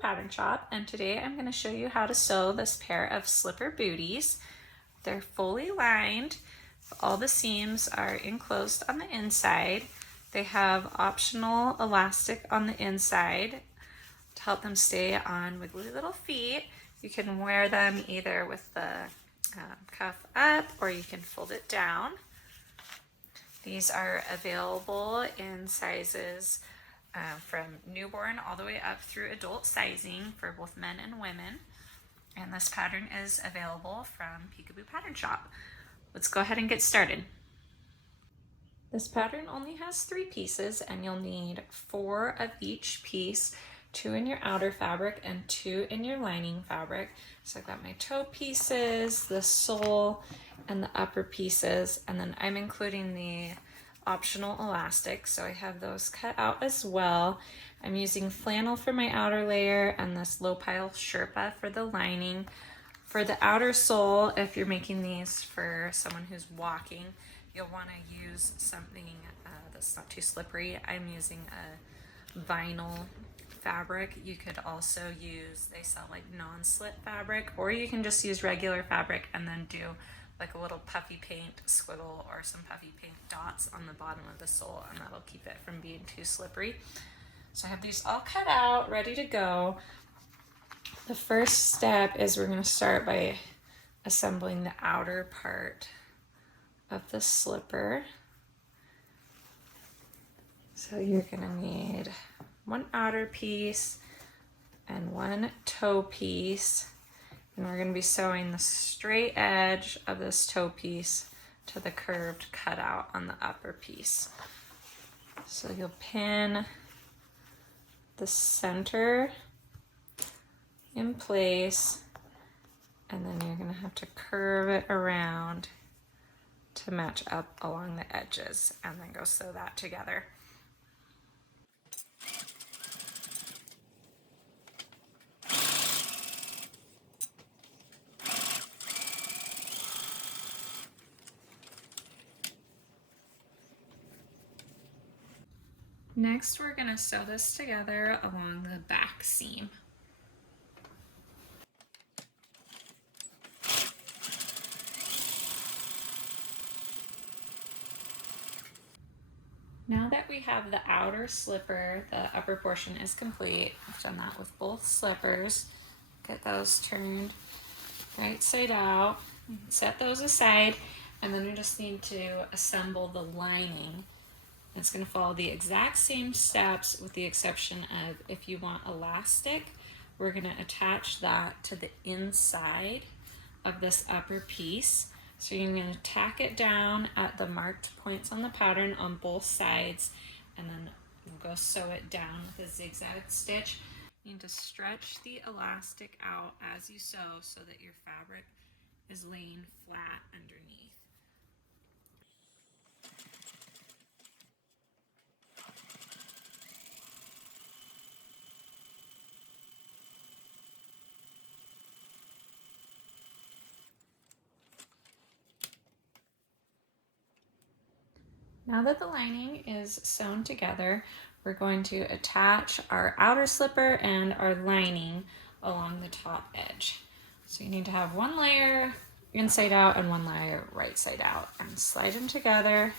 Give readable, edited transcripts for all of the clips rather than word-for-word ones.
Pattern Shop, and today I'm going to show you how to sew this pair of slipper booties. They're fully lined. All the seams are enclosed on the inside. They have optional elastic on the inside to help them stay on wiggly little feet. You can wear them either with the cuff up or you can fold it down. These are available in sizes from newborn all the way up through adult sizing for both men and women. And this pattern is available from Peekaboo Pattern Shop. Let's go ahead and get started. This pattern only has 3 pieces and you'll need 4 of each piece, 2 in your outer fabric and 2 in your lining fabric. So I've got my toe pieces, the sole, and the upper pieces, and then I'm including the optional elastic, so I have those cut out as well. I'm using flannel for my outer layer and this low pile Sherpa for the lining. For the outer sole, if you're making these for someone who's walking, you'll want to use something that's not too slippery. I'm using a vinyl fabric. You could also use, they sell like non-slip fabric, or you can just use regular fabric and then do like a little puffy paint squiggle or some puffy paint dots on the bottom of the sole, and that'll keep it from being too slippery. So I have these all cut out, ready to go. The first step is we're going to start by assembling the outer part of the slipper. So you're going to need 1 outer piece and 1 toe piece. And we're going to be sewing the straight edge of this toe piece to the curved cutout on the upper piece. So you'll pin the center in place, and then you're going to have to curve it around to match up along the edges, and then go sew that together. Next, we're going to sew this together along the back seam. Now that we have the outer slipper, the upper portion is complete. I've done that with both slippers. Get those turned right side out. Set those aside, and then we just need to assemble the lining. It's going to follow the exact same steps with the exception of, if you want elastic, we're going to attach that to the inside of this upper piece. So you're going to tack it down at the marked points on the pattern on both sides, and then we'll go sew it down with a zigzag stitch. You need to stretch the elastic out as you sew so that your fabric is laying flat underneath. Now that the lining is sewn together, we're going to attach our outer slipper and our lining along the top edge. So you need to have 1 layer inside out and 1 layer right side out, and slide them together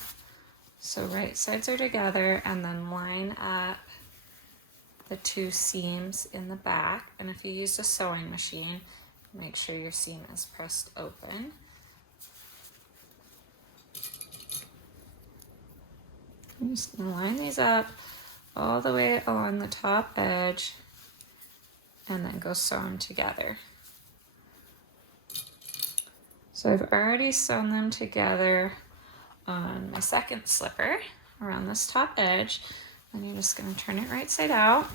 so right sides are together, and then line up the 2 seams in the back. And if you use a sewing machine, make sure your seam is pressed open. I'm just going to line these up all the way along the top edge and then go sew them together. So I've already sewn them together on my second slipper around this top edge. Then you're just going to turn it right side out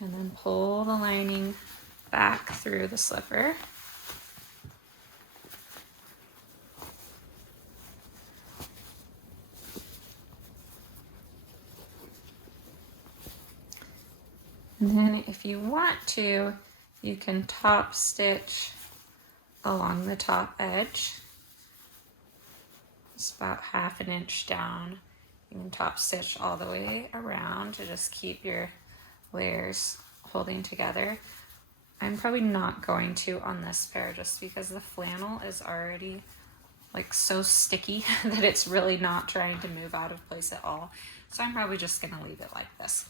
and then pull the lining back through the slipper. And then if you want to, you can top stitch along the top edge. It's about 1/2 inch down. You can top stitch all the way around to just keep your layers holding together. I'm probably not going to on this pair just because the flannel is already like so sticky that it's really not trying to move out of place at all. So I'm probably just gonna leave it like this.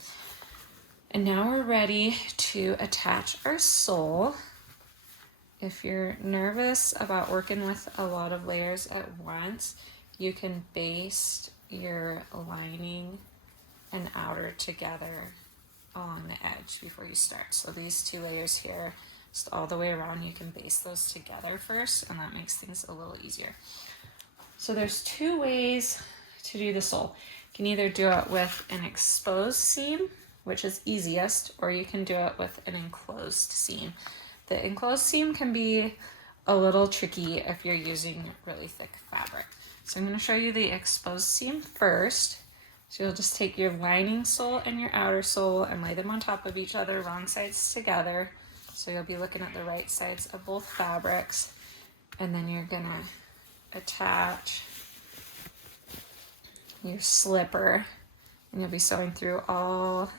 And now we're ready to attach our sole. If you're nervous about working with a lot of layers at once, you can baste your lining and outer together along the edge before you start. So these two layers here, just all the way around, you can baste those together first, and that makes things a little easier. So there's two ways to do the sole. You can either do it with an exposed seam, which is easiest, or you can do it with an enclosed seam. The enclosed seam can be a little tricky if you're using really thick fabric. So I'm going to show you the exposed seam first. So you'll just take your lining sole and your outer sole and lay them on top of each other, wrong sides together. So you'll be looking at the right sides of both fabrics. And then you're going to attach your slipper, and you'll be sewing through all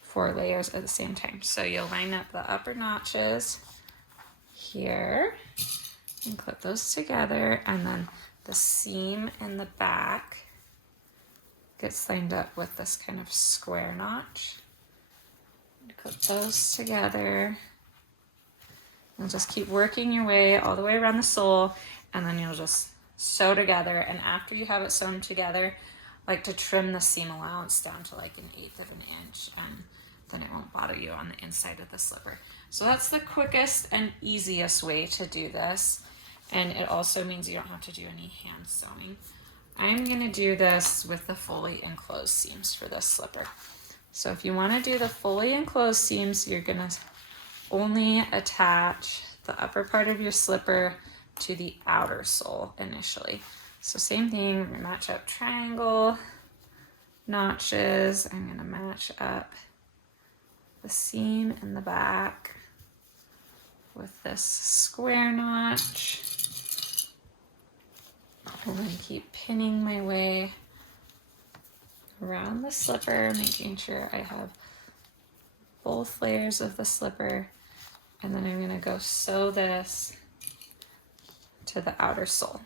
4 layers at the same time. So you'll line up the upper notches here and clip those together, and then the seam in the back gets lined up with this kind of square notch. Clip those together and just keep working your way all the way around the sole, and then you'll just sew together. And after you have it sewn together, like to trim the seam allowance down to like 1/8 of an inch, and then it won't bother you on the inside of the slipper. So that's the quickest and easiest way to do this, and it also means you don't have to do any hand sewing. I'm going to do this with the fully enclosed seams for this slipper. So if you want to do the fully enclosed seams, you're going to only attach the upper part of your slipper to the outer sole initially. So same thing, we're going to match up triangle notches. I'm going to match up the seam in the back with this square notch. I'm going to keep pinning my way around the slipper, making sure I have both layers of the slipper, and then I'm going to go sew this to the outer sole.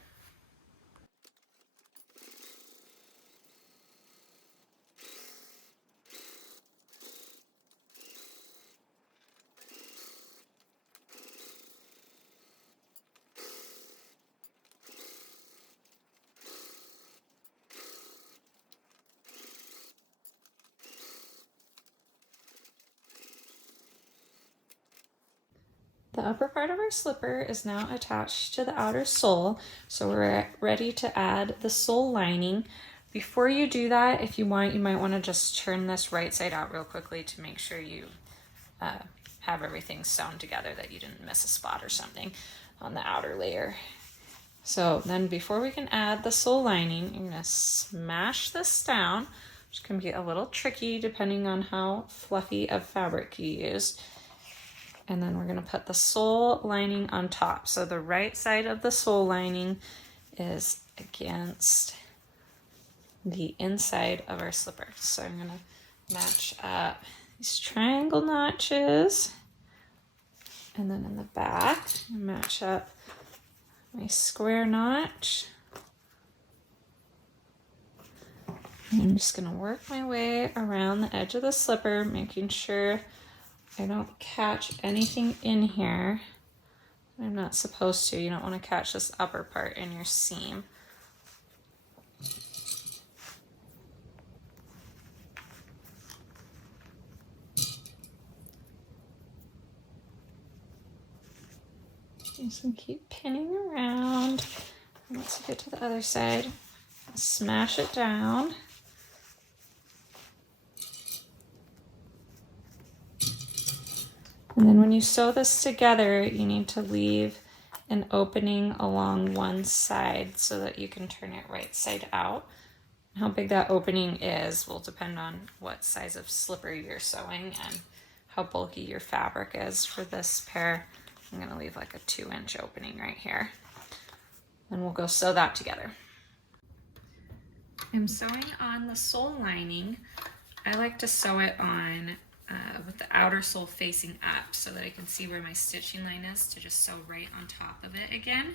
The upper part of our slipper is now attached to the outer sole, so we're ready to add the sole lining. Before you do that, if you want, you might want to just turn this right side out real quickly to make sure you have everything sewn together, that you didn't miss a spot or something on the outer layer. So then before we can add the sole lining, you're going to smash this down, which can be a little tricky depending on how fluffy of fabric you use. And then we're going to put the sole lining on top. So the right side of the sole lining is against the inside of our slipper. So I'm going to match up these triangle notches. And then in the back, match up my square notch. And I'm just going to work my way around the edge of the slipper, making sure I don't catch anything in here. I'm not supposed to. You don't want to catch this upper part in your seam. Just keep pinning around. And once you get to the other side, smash it down. And then when you sew this together, you need to leave an opening along one side so that you can turn it right side out. How big that opening is will depend on what size of slipper you're sewing and how bulky your fabric is. For this pair, I'm going to leave like a 2-inch opening right here. And we'll go sew that together. I'm sewing on the sole lining. I like to sew it on with the outer sole facing up so that I can see where my stitching line is to just sew right on top of it again.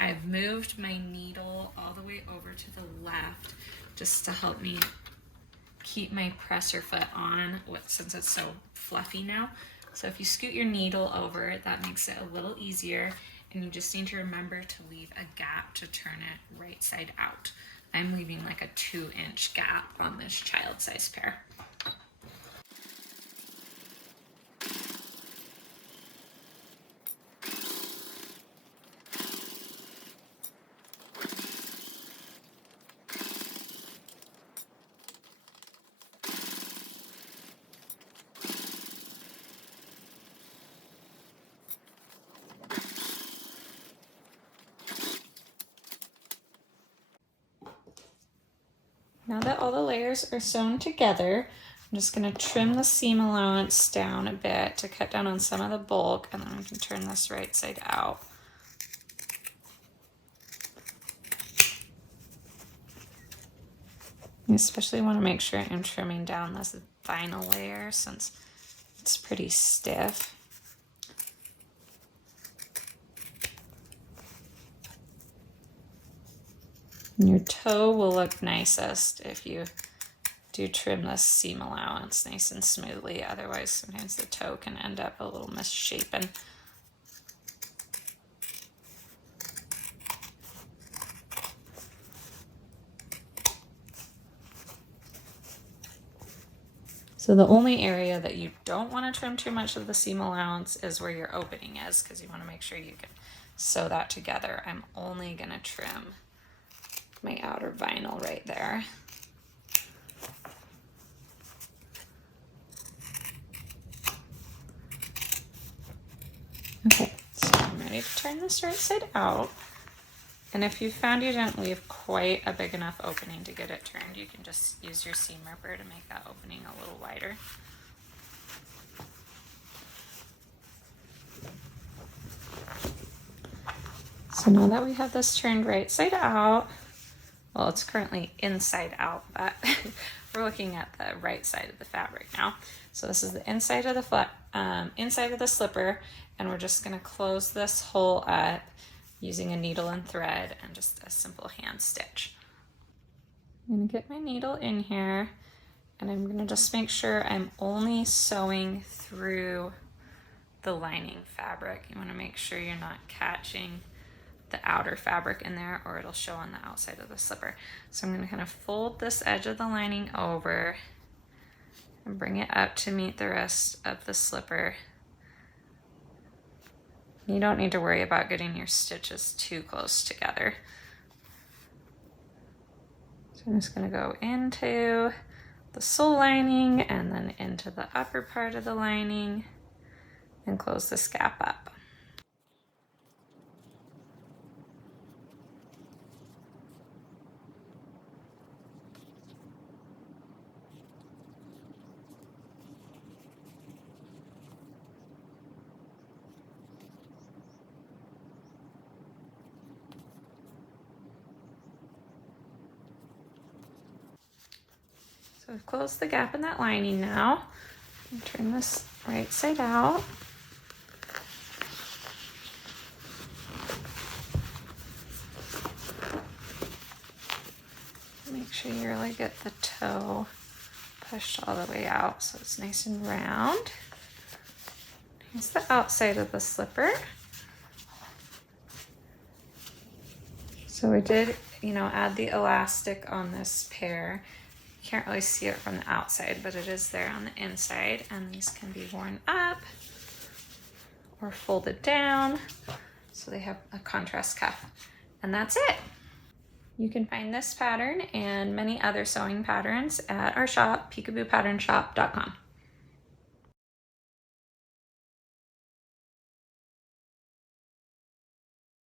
I've moved my needle all the way over to the left just to help me keep my presser foot on since it's so fluffy now. So if you scoot your needle over, that makes it a little easier, and you just need to remember to leave a gap to turn it right side out. I'm leaving like a 2-inch gap on this child size pair. Now that all the layers are sewn together, I'm just going to trim the seam allowance down a bit to cut down on some of the bulk, and then I can turn this right side out. You especially want to make sure I'm trimming down this vinyl layer since it's pretty stiff. And your toe will look nicest if you do trim this seam allowance nice and smoothly. Otherwise, sometimes the toe can end up a little misshapen. So the only area that you don't want to trim too much of the seam allowance is where your opening is, because you want to make sure you can sew that together. I'm only going to trim my outer vinyl right there. Okay, so I'm ready to turn this right side out. And if you found you didn't leave quite a big enough opening to get it turned, you can just use your seam ripper to make that opening a little wider. So now that we have this turned right side out, well, it's currently inside out, but we're looking at the right side of the fabric now. So this is the inside of the inside of the slipper, and we're just going to close this hole up using a needle and thread and just a simple hand stitch. I'm going to get my needle in here, and I'm going to just make sure I'm only sewing through the lining fabric. You want to make sure you're not catching the outer fabric in there, or it'll show on the outside of the slipper. So I'm going to kind of fold this edge of the lining over and bring it up to meet the rest of the slipper. You don't need to worry about getting your stitches too close together. So I'm just going to go into the sole lining and then into the upper part of the lining and close this gap up. So we've closed the gap in that lining now. Turn this right side out. Make sure you really get the toe pushed all the way out so it's nice and round. Here's the outside of the slipper. So we did, add the elastic on this pair. You can't really see it from the outside, but it is there on the inside, and these can be worn up or folded down so they have a contrast cuff. And that's it. You can find this pattern and many other sewing patterns at our shop, peekaboopatternshop.com.